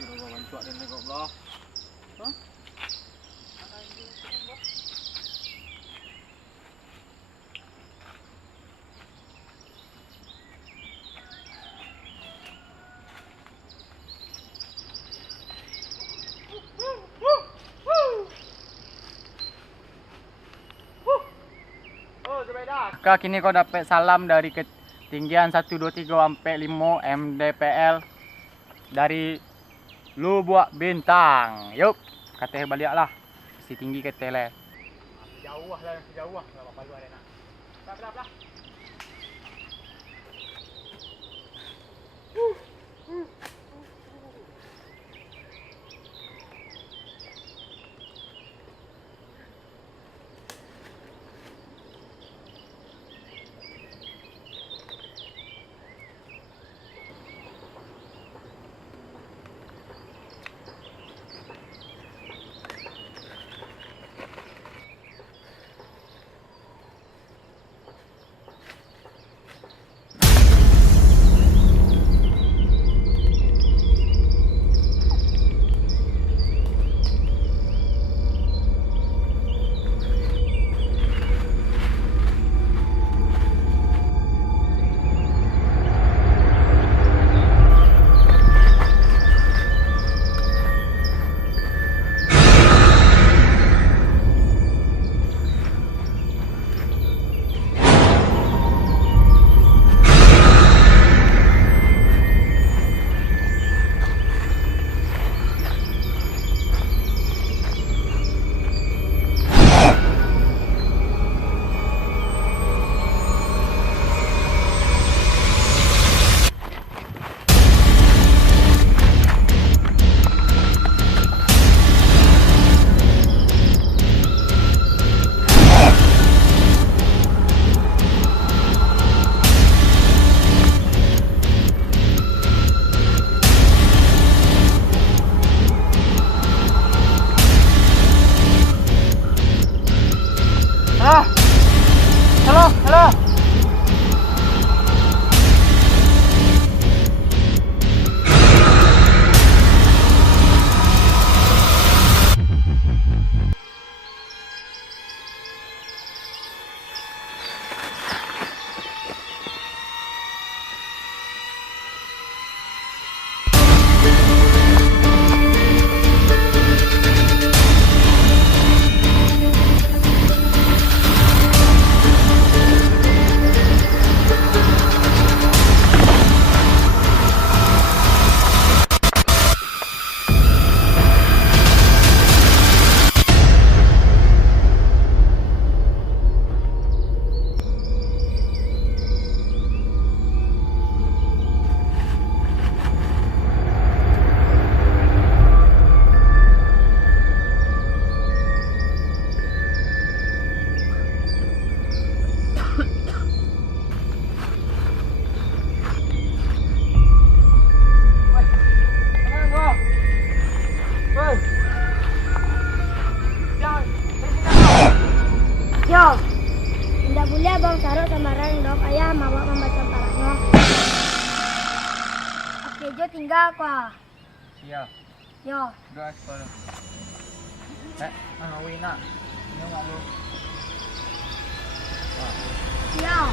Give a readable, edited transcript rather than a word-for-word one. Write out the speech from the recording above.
Sudah bantu ada ni goblok. Hah? Kak, kini kau dapat salam dari ketinggian 123 sampai 5 mdpl dari Lubuk Bintang. Yuk, kata baliklah. Si tinggi kata le. Jauh lah, jauh lah. Enggak apa-apa lu ada nak. Berapa? Halo. Yo, tidak boleh Bang Saruk sembarang dong. Ayah mau membaca parahnya. Oke, Jo tinggal kok. Siap. Yo. Doa sekolah. Wina. Ini enggak lu. Siap.